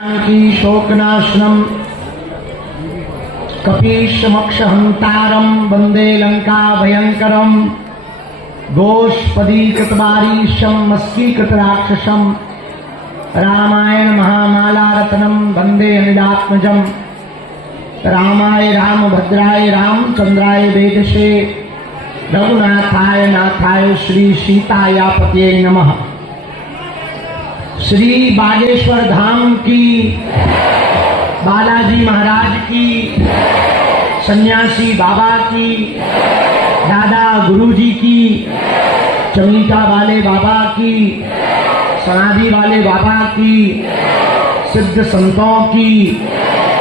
की शोकनाशनम कपीशमक्षहंतारम वंदे लंका भयंकरम गोष्पदीकृतवारीशम मस्कीकृतराक्षसम रामायण महामाला रत्नम वंदे अनिलात्मजम रामाय रामभद्राय रामचंद्राय वेदसे रघुनाथाय नाथाय श्री सीतायापते नमः। श्री बागेश्वर धाम की, बालाजी महाराज की, सन्यासी बाबा की, दादा गुरुजी की, चमीटा वाले बाबा की, समाधि वाले बाबा की, सिद्ध संतों की,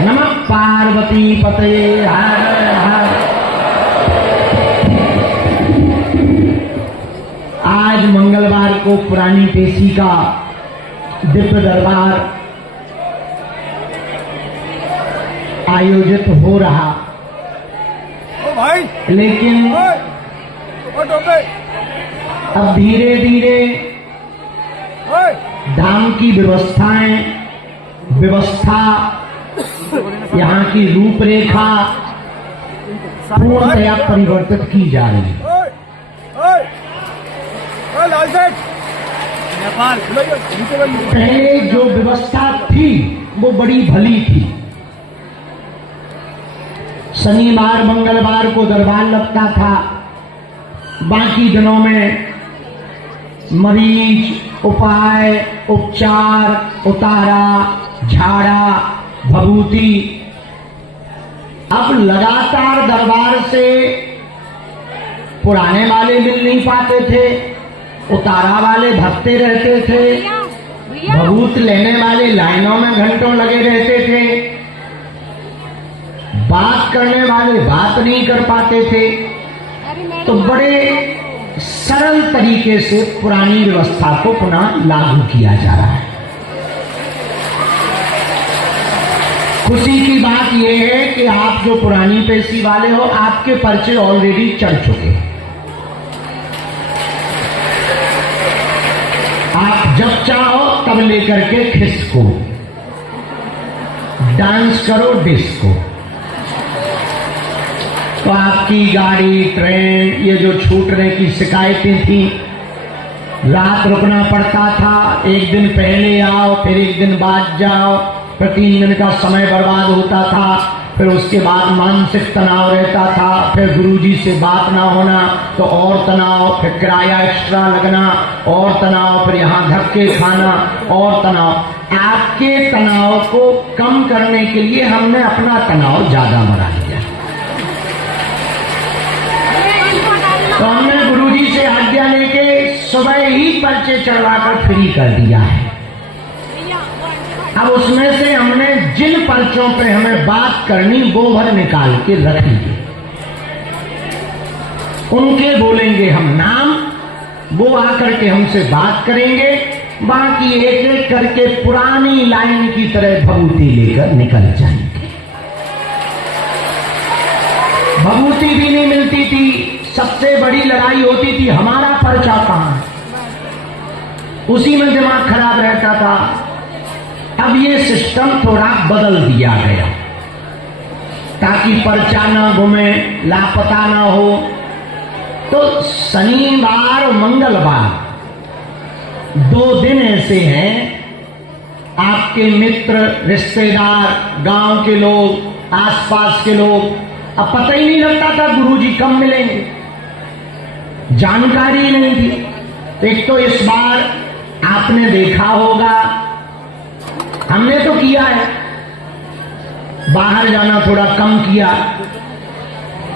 नमः पार्वती पते हर हर। आज मंगलवार को पुरानी पेशी का दिव्य दरबार आयोजित हो रहा, लेकिन अब धीरे धीरे धाम की व्यवस्था यहाँ की रूपरेखा पूर्णतया परिवर्तित की जा रही है। पहले जो व्यवस्था थी वो बड़ी भली थी। शनिवार मंगलवार को दरबार लगता था, बाकी दिनों में मरीज, उपाय, उपचार, उतारा, झाड़ा, भभूति। अब लगातार दरबार से पुराने वाले मिल नहीं पाते थे, उतारा वाले भगते रहते थे, भभूत लेने वाले लाइनों में घंटों लगे रहते थे, बात करने वाले बात नहीं कर पाते थे। तो बड़े सरल तरीके से पुरानी व्यवस्था को पुनः लागू किया जा रहा है। खुशी की बात यह है कि आप जो पुरानी पेशी वाले हो, आपके पर्चे ऑलरेडी चढ़ चुके हैं। आप जब चाहो तब लेकर के खिसको, डांस करो, डिस्को। तो आपकी गाड़ी, ट्रेन, ये जो छूटने की शिकायतें थी, रात रुकना पड़ता था, एक दिन पहले आओ फिर एक दिन बाद जाओ, फिर 3 दिन का समय बर्बाद होता था, फिर उसके बाद मानसिक तनाव रहता था, फिर गुरुजी से बात ना होना तो और तनाव, फिर किराया एक्स्ट्रा लगना और तनाव, फिर यहाँ धक्के खाना और तनाव। आपके तनाव को कम करने के लिए हमने अपना तनाव ज्यादा बढ़ा दिया। तो हमने गुरुजी से आज्ञा लेके सुबह ही पर्चे चढ़वाकर फ्री कर दिया है। अब उसमें से हमने जिन पर्चों पे हमें बात करनी वो भर निकाल के रख लीजिए, उनके बोलेंगे हम नाम, वो आकर के हमसे बात करेंगे, बाकी एक एक करके पुरानी लाइन की तरह भभूति लेकर निकल जाएंगे। भभूति भी नहीं मिलती थी, सबसे बड़ी लड़ाई होती थी हमारा पर्चा कहां है, उसी में दिमाग खराब रहता था। अब ये सिस्टम थोड़ा बदल दिया गया ताकि पर्चा ना घूमे, लापता ना हो। तो शनिवार और मंगलवार 2 दिन ऐसे हैं, आपके मित्र, रिश्तेदार, गांव के लोग, आसपास के लोग, अब पता ही नहीं लगता था गुरुजी कब मिलेंगे, जानकारी नहीं थी। एक तो इस बार आपने देखा होगा, हमने तो किया है, बाहर जाना थोड़ा कम किया,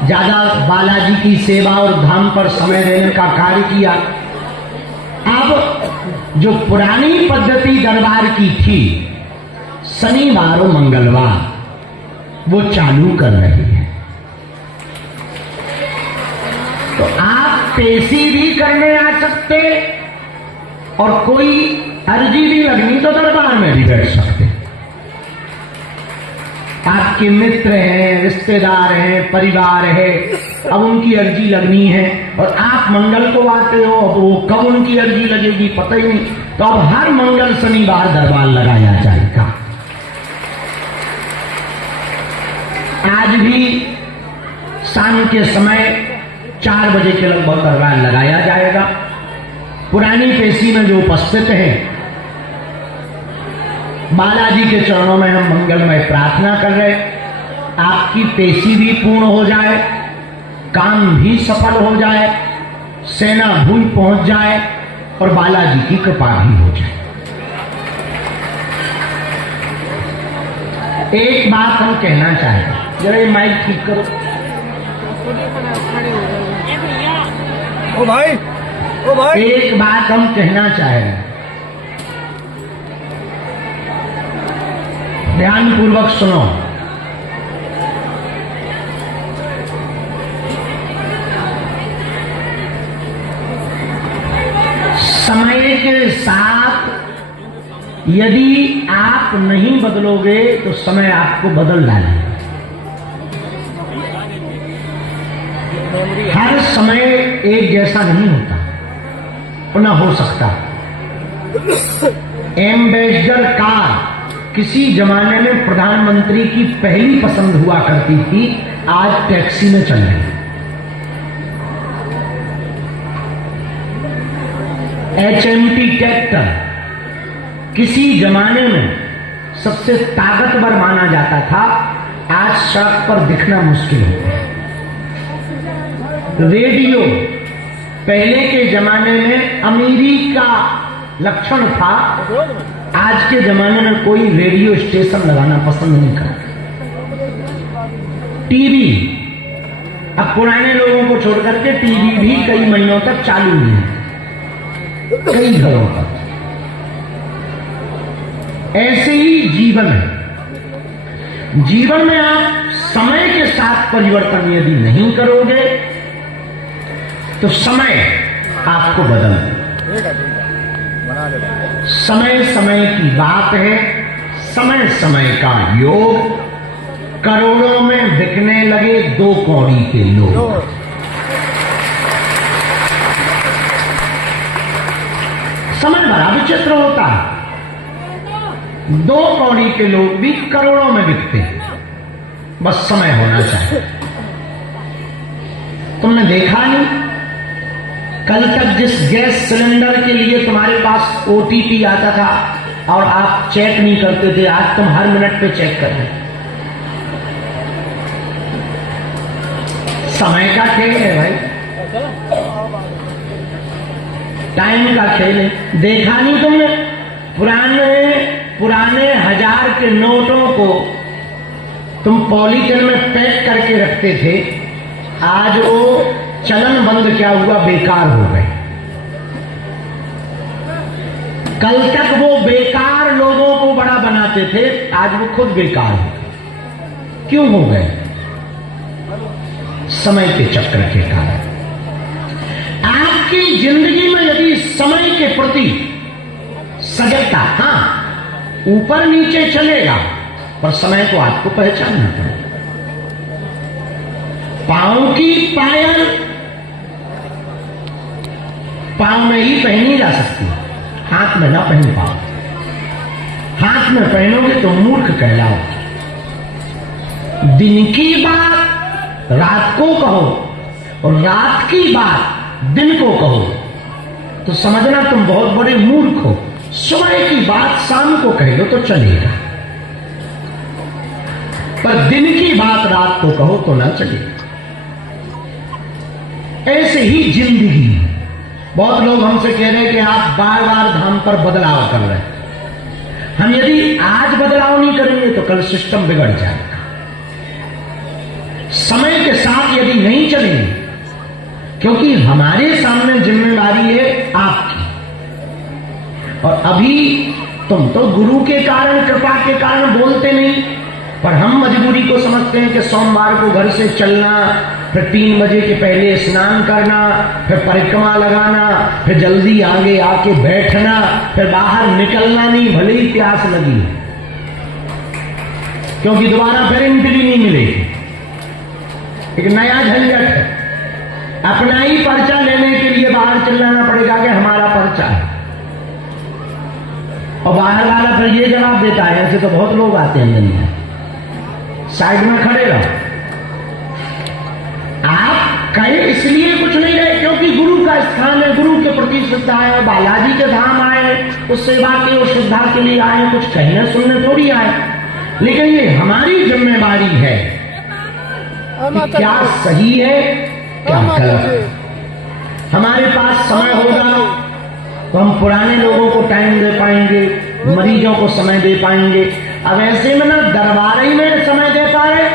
ज्यादा बालाजी की सेवा और धाम पर समय देने का कार्य किया। अब जो पुरानी पद्धति दरबार की थी, शनिवार और मंगलवार, वो चालू कर रही है। तो आप पेशी भी करने आ सकते, और कोई अर्जी भी लगनी तो दरबार में भी बैठ सकते। आपके मित्र हैं, रिश्तेदार हैं, परिवार है, अब उनकी अर्जी लगनी है, और आप मंगल को आते हो, अब वो कब उनकी अर्जी लगेगी पता ही नहीं। तो अब हर मंगल शनिवार दरबार लगाया जाएगा। आज भी शाम के समय 4 बजे के लगभग दरबार लगाया जाएगा। पुरानी पेशी में जो उपस्थित हैं, बालाजी के चरणों में हम मंगलमय प्रार्थना कर रहे, आपकी पेशी भी पूर्ण हो जाए, काम भी सफल हो जाए, सेना भूल पहुंच जाए और बालाजी की कृपा भी हो जाए। एक बात हम कहना चाहेंगे, जरा ये माइक ठीक करो। ओ भाई, ओ भाई, एक बात हम कहना चाहेंगे, ध्यान पूर्वक सुनो। समय के साथ यदि आप नहीं बदलोगे तो समय आपको बदल डालेगा। हर समय एक जैसा नहीं होता, पुनः हो सकता। एम्बेसडर कार किसी जमाने में प्रधानमंत्री की पहली पसंद हुआ करती थी, आज टैक्सी में चल रही। HMT ट्रैक्टर किसी जमाने में सबसे ताकतवर माना जाता था, आज सड़क पर दिखना मुश्किल हो गया। रेडियो पहले के जमाने में अमीरी का लक्षण था, आज के जमाने में कोई रेडियो स्टेशन लगाना पसंद नहीं करता। टीवी, अब पुराने लोगों को छोड़कर के टीवी भी कई महीनों तक चालू नहीं है, कई घरों तक। ऐसे ही जीवन है। जीवन में आप समय के साथ परिवर्तन यदि नहीं करोगे तो समय आपको बदल देगा। समय समय की बात है, समय समय का योग। करोड़ों में बिकने लगे 2 कौड़ी के लोग। समय बड़ा विचित्र होता है, 2 कौड़ी के लोग भी करोड़ों में बिकते हैं, बस समय होना चाहिए। तुमने देखा नहीं, कल तक जिस गैस सिलेंडर के लिए तुम्हारे पास OTP आता था और आप चेक नहीं करते थे, आज तुम हर मिनट पे चेक कर रहे। समय का खेल है भाई, टाइम का खेल है। देखा नहीं तुमने, पुराने 1000 के नोटों को तुम पॉलीथिन में पैक करके रखते थे, आज वो चलन बंद क्या हुआ, बेकार हो गए। कल तक वो बेकार लोगों को बड़ा बनाते थे, आज वो खुद बेकार हो गए। क्यों हो गए? समय के चक्र के कारण। आपकी जिंदगी में यदि समय के प्रति सजगता, हाँ ऊपर नीचे चलेगा, पर समय को आपको पहचानना पड़ेगा। पांव की पायल पांव में ही पहनी जा सकती है, हाथ में ना पहन पाओ। हाथ में पहनोगे तो मूर्ख कहलाओ। दिन की बात रात को कहो और रात की बात दिन को कहो तो समझना तुम बहुत बड़े मूर्ख हो। सुबह की बात शाम को कह दो तो चलेगा, पर दिन की बात रात को कहो तो ना चलेगा। ऐसे ही जिंदगी। बहुत लोग हमसे कह रहे हैं कि आप बार बार धाम पर बदलाव कर रहे हैं। हम यदि आज बदलाव नहीं करेंगे तो कल सिस्टम बिगड़ जाएगा। समय के साथ यदि नहीं चलेंगे, क्योंकि हमारे सामने जिम्मेदारी है आपकी, और अभी तुम तो गुरु के कारण, कृपा के कारण बोलते नहीं, पर हम मजबूरी को समझते हैं कि सोमवार को घर से चलना, फिर 3 बजे के पहले स्नान करना, फिर परिक्रमा लगाना, फिर जल्दी आगे आके बैठना, फिर बाहर निकलना नहीं भले ही प्यास लगी, क्योंकि दोबारा फिर एंट्री नहीं मिलेगी। एक नया झंझट है। अपना ही पर्चा लेने के लिए बाहर चिल्लाना पड़ेगा कि हमारा पर्चा है, और बाहर वाला फिर ये जवाब देता है, ऐसे तो बहुत लोग आते हैं दुनिया। साइड में खड़े रहो। आप कहे इसलिए कुछ नहीं रहे क्योंकि गुरु का स्थान है, गुरु के प्रति श्रद्धा है, बालाजी के धाम आए, उस सेवा की और श्रद्धा के लिए आए, कुछ कहने सुनने थोड़ी आए। लेकिन ये हमारी जिम्मेदारी है कि क्या सही है क्या गलत है। हमारे पास समय होगा तो हम पुराने लोगों को टाइम दे पाएंगे, मरीजों को समय दे पाएंगे। अब ऐसे में ना दरबार ही में समय दे पा रहे